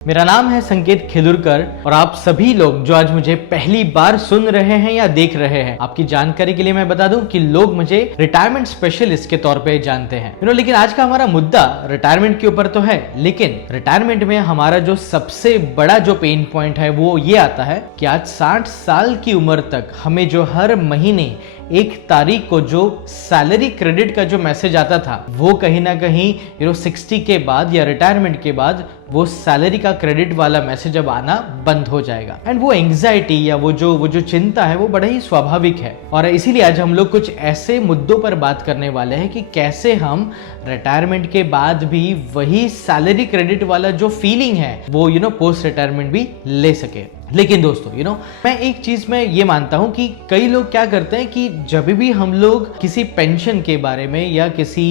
मेरा नाम है संकेत खिलुरकर और आप सभी लोग जो आज मुझे पहली बार सुन रहे हैं या देख रहे हैं, आपकी जानकारी के लिए मैं बता दूं कि लोग मुझे रिटायरमेंट स्पेशलिस्ट के तौर पे जानते हैं। लेकिन आज का हमारा मुद्दा रिटायरमेंट के ऊपर तो है, लेकिन रिटायरमेंट में हमारा जो सबसे बड़ा जो पेन पॉइंट है वो ये आता है कि आज 60 साल की उम्र तक हमें जो हर महीने 1 तारीख को जो सैलरी क्रेडिट का जो मैसेज आता था वो कहीं ना कहीं 60 के बाद या रिटायरमेंट के बाद वो सैलरी का क्रेडिट वाला मैसेज अब आना बंद हो जाएगा। एंड वो एंग्जाइटी या वो जो चिंता है वो बड़ा ही स्वाभाविक है। और इसीलिए आज हम लोग कुछ ऐसे मुद्दों पर बात करने वाले हैं कि कैसे हम रिटायरमेंट के बाद भी वही सैलरी क्रेडिट वाला जो फीलिंग है वो पोस्ट रिटायरमेंट भी ले सके। लेकिन दोस्तों मैं एक चीज में ये मानता हूं कि कई लोग क्या करते हैं कि जब भी हम लोग किसी पेंशन के बारे में या किसी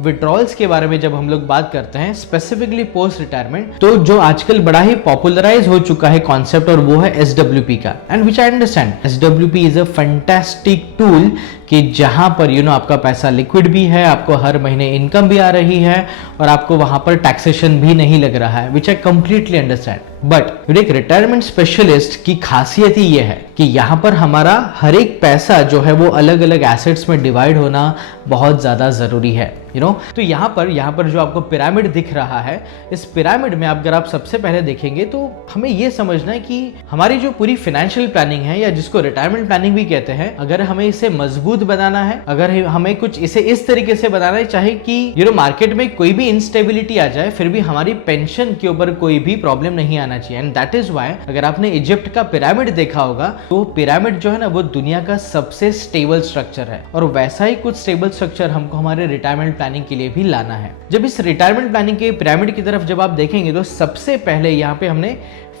विड्रॉल्स के बारे में जब हम लोग बात करते हैं स्पेसिफिकली पोस्ट रिटायरमेंट, तो जो आजकल बड़ा ही पॉपुलराइज हो चुका है कॉन्सेप्ट और वो है SWP का। And which I understand SWP is a fantastic tool कि जहां पर आपका पैसा लिक्विड भी है, आपको हर महीने इनकम भी आ रही है और आपको वहां पर टैक्सेशन भी नहीं लग रहा है, विच आई कंप्लीटली अंडरस्टैंड। बट एक रिटायरमेंट स्पेशलिस्ट की खासियत ही ये है कि यहाँ पर हमारा हर एक पैसा जो है वो अलग अलग एसेट्स में डिवाइड होना बहुत ज्यादा जरूरी है। तो यहाँ पर जो आपको पिरामिड दिख रहा है, इस पिरामिड में अगर आप सबसे पहले देखेंगे तो हमें ये समझना है कि हमारी जो पूरी फाइनेंशियल प्लानिंग है या जिसको रिटायरमेंट प्लानिंग भी कहते हैं, अगर हमें इसे मजबूत बनाना है, अगर हमें कुछ इसे इस तरीके से बनाना है चाहे कि मार्केट में कोई भी इंस्टेबिलिटी आ जाए फिर भी हमारी पेंशन के ऊपर कोई भी प्रॉब्लम नहीं आना चाहिए। एंड दैट इज वाई अगर आपने इजिप्ट का पिरामिड देखा होगा तो पिरामिड जो है ना वो दुनिया का सबसे स्टेबल स्ट्रक्चर है और वैसा ही कुछ स्टेबल स्ट्रक्चर हमको हमारे रिटायरमेंट प्लानिंग के लिए भी लाना है। जब इस रिटायरमेंट प्लानिंग के पिरामिड की तरफ जब आप देखेंगे तो सबसे पहले यहाँ पे हमने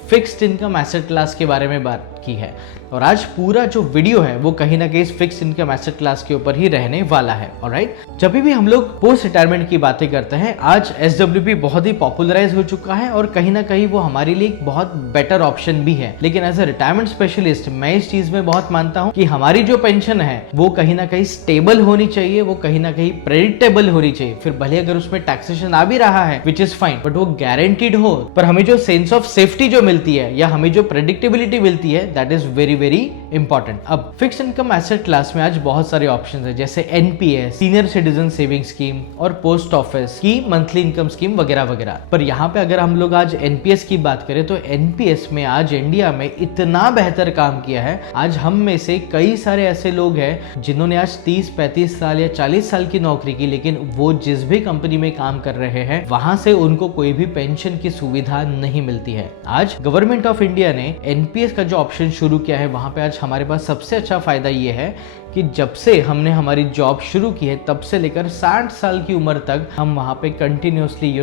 फिक्स्ड इनकम एसेट क्लास के बारे में बात की है और आज पूरा जो वीडियो है वो कहीं ना कहीं इस फिक्स्ड इनकम एसेट क्लास के ऊपर ही रहने वाला है। ऑलराइट, जब भी हम लोग पोस्ट रिटायरमेंट की बातें करते हैं, आज SWP बहुत ही पॉपुलराइज हो चुका है और कहीं ना कहीं वो हमारे लिए एक बहुत बेटर ऑप्शन भी है। लेकिन एज अ रिटायरमेंट स्पेशलिस्ट मैं इस चीज में बहुत मानता हूं कि हमारी जो पेंशन है वो कहीं ना कहीं स्टेबल होनी चाहिए, वो कहीं ना कहीं प्रेडिक्टेबल होनी चाहिए। फिर भले अगर उसमें टैक्सेशन आ भी रहा है विच इज फाइन, बट वो गारंटीड हो, पर हमें जो सेंस ऑफ सेफ्टी जो मिलती है या हमें जो प्रेडिक्टेबिलिटी मिलती है that is very very important. अब फिक्स्ड इनकम एसेट क्लास में आज बहुत सारे ऑप्शंस है, जैसे NPS senior citizen saving scheme और पोस्ट ऑफिस की मंथली इनकम स्कीम वगैरह वगैरह। पर यहाँ पे अगर हम लोग आज NPS की बात करें तो NPS में आज इंडिया में इतना बेहतर काम किया है। आज हम में से कई सारे ऐसे लोग हैं जिन्होंने आज 30-35 साल या 40 साल की नौकरी की, लेकिन वो जिस भी कंपनी में काम कर रहे हैं वहां से उनको कोई भी पेंशन की सुविधा नहीं मिलती है। आज गवर्नमेंट ऑफ इंडिया ने NPS का जो ऑप्शन शुरू किया है वहां पे आज हमारे पास सबसे अच्छा फायदा ये है कि जब से हमने हमारी जॉब शुरू की है तब से लेकर 60 साल की उम्र तक हम वहां पे कंटिन्यूसली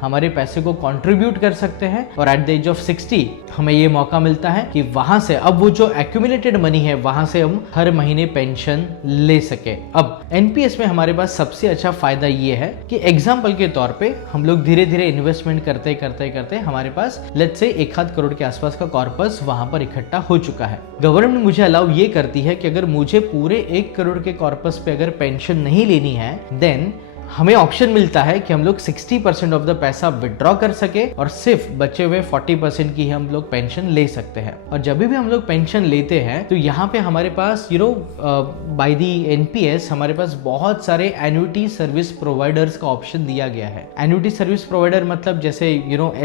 हमारे पैसे को कंट्रीब्यूट कर सकते हैं और एट द एज ऑफ 60 हमें ये मौका मिलता है कि वहां से अब वो जो एक्यूमुलेटेड मनी है वहां से हम हर महीने पेंशन ले सके। अब NPS में हमारे पास सबसे अच्छा फायदा ये है कि एग्जाम्पल के तौर पे हम लोग धीरे धीरे इन्वेस्टमेंट करते करते करते हमारे पास लेट्स से 1 करोड़ के आसपास का कॉर्पस वहां पर इकट्ठा हो चुका है। गवर्नमेंट मुझे अलाउ ये करती है कि अगर मुझे पूरे 1 करोड़ के कॉर्पस पे अगर पेंशन नहीं लेनी है देन हमें ऑप्शन मिलता है कि हम लोग 60% ऑफ द पैसा विड्रॉ कर सके और सिर्फ बचे हुए 40% की हम लोग पेंशन ले सकते हैं। और जब भी हम लोग पेंशन लेते हैं तो यहाँ पे हमारे पास बाय दी NPS हमारे पास बहुत सारे एन्युटी सर्विस प्रोवाइडर्स का ऑप्शन दिया गया है। एन्युटी सर्विस प्रोवाइडर मतलब जैसे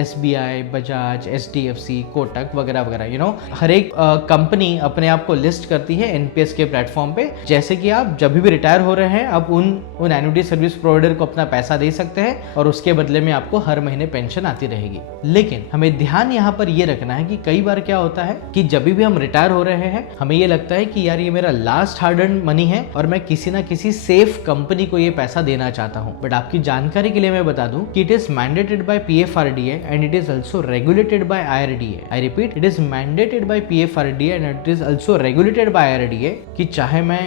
SBI, बजाज, HDFC, कोटक वगैरह वगैरह हर एक कंपनी अपने आप को लिस्ट करती है NPS के प्लेटफॉर्म पे। जैसे कि आप जब भी रिटायर हो रहे हैं आप उन एन्युटी सर्विस प्रोवाइडर को अपना पैसा दे सकते हैं और उसके बदले में आपको हर महीने पेंशन आती रहेगी। लेकिन हमें ध्यान यहाँ पर ये रखना है कि कई बार क्या होता है कि जब भी हम रिटायर हो रहे हैं हमें ये लगता है कि यार ये मेरा लास्ट हार्ड अर्न्ड मनी है और मैं किसी ना किसी सेफ कंपनी को ये पैसा देना चाहता हूँ। बट आपकी जानकारी के लिए मैं बता दूं कि it is mandated bye PFRDA and it is also regulated by IRDA। I repeat, it is mandated bye PFRDA and it is also regulated by IRDA कि चाहे मैं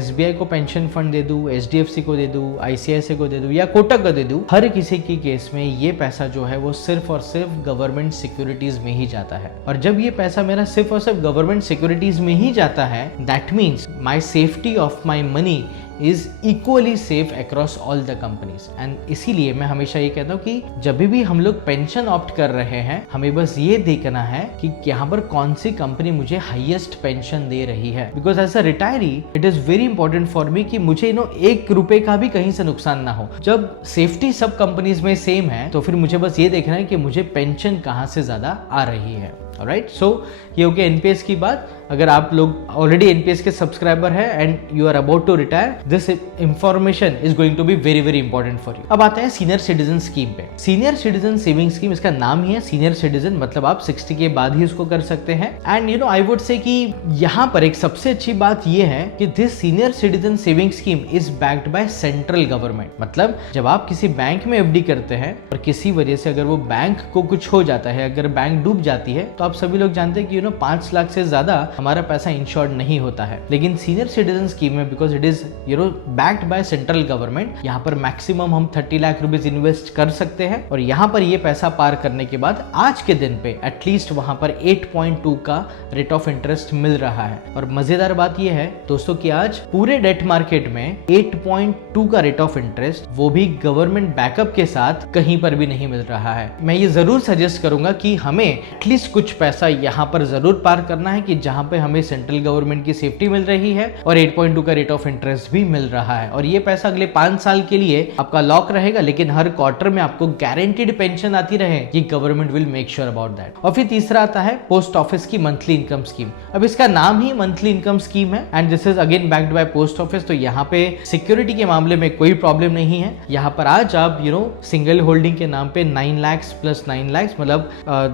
SBI को पेंशन फंड दे दूं, HDFC को दे दूं, ICICI को दे दूं या कोटक को दे दूं, हर किसी की केस में ये पैसा जो है वो सिर्फ और सिर्फ गवर्नमेंट सिक्योरिटीज में ही जाता है। और जब ये पैसा मेरा सिर्फ और सिर्फ गवर्नमेंट सिक्योरिटीज में ही जाता है that means my safety of my money is equally safe across all the companies. And इसीलिए मैं हमेशा ये कहता हूँ कि जब भी हम लोग पेंशन ऑप्ट कर रहे हैं, हमें बस ये देखना है कि यहाँ पर कौन सी कंपनी मुझे हाईएस्ट पेंशन दे रही है। Because as a retiree it is very important for me कि मुझे एक रुपए का भी कहीं से नुकसान ना हो। जब सेफ्टी सब कंपनीज में सेम है तो फिर मुझे बस ये देखना है कि मुझे पेंशन कहाँ से ज्यादा आ रही है। ऑलराइट, सो ये हो गया एनपीएस की बात। अगर आप लोग ऑलरेडी एनपीएस के सब्सक्राइबर है and you are about to retire, this information is going to be very very important for you. अब आते हैं सीनियर सिटीजन स्कीम पे। सीनियर सिटीजन सेविंग स्कीम, इसका नाम ही है सीनियर सिटीजन, मतलब आप 60 के बाद ही इसको कर सकते हैं। एंड आई वुड से कि यहाँ पर एक सबसे अच्छी बात यह है कि this senior citizen saving scheme is backed by central government. मतलब जब आप किसी बैंक में एफडी करते हैं और किसी वजह से अगर वो बैंक को कुछ हो जाता है, अगर बैंक डूब जाती है, तो आप सभी लोग जानते हैं कि 5 लाख से ज्यादा हमारा पैसा इंश्योर्ड नहीं होता है। लेकिन सीनियर सिटीजन स्कीम में because it is backed by central government, यहाँ पर मैक्सिमम हम 30 लाख रुपीज इन्वेस्ट कर सकते हैं और यहाँ पर ये पैसा पार करने के बाद आज के दिन पे एटलीस्ट वहां पर 8.2 का रेट ऑफ इंटरेस्ट मिल रहा है। और मजेदार बात यह है दोस्तों कि आज पूरे डेट मार्केट में 8.2 का रेट ऑफ इंटरेस्ट, वो भी गवर्नमेंट बैकअप के साथ, कहीं पर भी नहीं मिल रहा है। मैं ये जरूर सजेस्ट करूंगा कि हमें एटलीस्ट कुछ पैसा यहाँ पर जरूर पार करना है कि जहां पे हमें सेंट्रल गवर्नमेंट की सेफ्टी मिल रही है और 8.2 का रेट ऑफ इंटरेस्ट भी मिल रहा है। और ये पैसा अगले 5 साल के लिए आपका लॉक रहेगा, लेकिन हर क्वार्टर में आपको गारंटीड पेंशन आती रहे, ये government will make sure about that. और फिर तीसरा आता है पोस्ट ऑफिस की मंथली इनकम स्कीम। अब इसका नाम ही मंथली इनकम स्कीम है and this is again backed by post office. तो यहाँ पे सिक्योरिटी के मामले में कोई प्रॉब्लम नहीं है। यहाँ पर आज आप सिंगल होल्डिंग के नाम पे 9 लाख प्लस 9 लाख, मतलब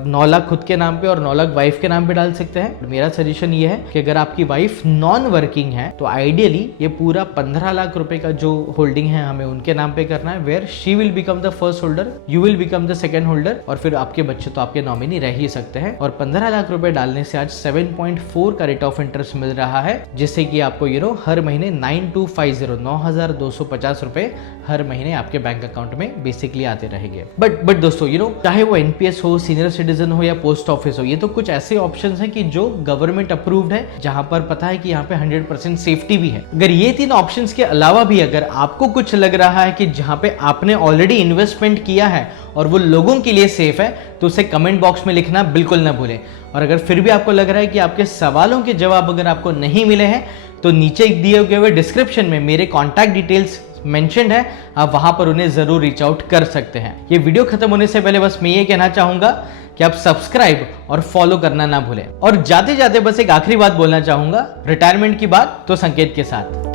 9 लाख खुद के नाम पे और 9 लाख वाइफ के नाम पे डाल सकते हैं। मेरा सजेशन ये है कि अगर आपकी वाइफ नॉन वर्किंग है तो आइडियली ये पूरा 15 लाख रुपए का जो होल्डिंग है हमें उनके नाम पे करना है, where she will become the first holder, you will become the second holder और फिर आपके बच्चे तो आपके नॉमिनी रह ही सकते हैं। और 15 लाख रुपए डालने से आज 7.4 का रेट ऑफ इंटरेस्ट मिल रहा है, जिससे कि आपको हर महीने 9,250 रुपए हर महीने आपके बैंक अकाउंट में बेसिकली आते रहेंगे। बट दोस्तों चाहे वो एनपीएस हो, सीनियर सिटीजन हो या पोस्ट ऑफिस हो, ये तो कुछ ऐसे ऑप्शंस हैं कि जो गवर्नमेंट अप्रूव्ड है, जहां पर पता है कि यहाँ पे 100% सेफ्टी भी है। अगर ये 3 ऑप्शंस के अलावा भी अगर आपको कुछ लग रहा है कि जहां पे आपने ऑलरेडी इन्वेस्टमेंट किया है और वो लोगों के लिए सेफ है, तो उसे कमेंट बॉक्स में लिखना बिल्कुल ना भूलें। और अगर फिर भी आपको लग रहा है कि आपके सवालों के जवाब अगर आपको नहीं मिले हैं, तो नीचे दिए गए हुए डिस्क्रिप्शन में मेरे कॉन्टैक्ट डिटेल्स मेंशन्ड है, आप वहां पर उन्हें जरूर रीच आउट कर सकते हैं। ये वीडियो खत्म होने से पहले बस मैं ये कहना चाहूंगा कि आप सब्सक्राइब और फॉलो करना ना भूलें। और जाते जाते बस एक आखिरी बात बोलना चाहूंगा, रिटायरमेंट की बात तो संकेत के साथ।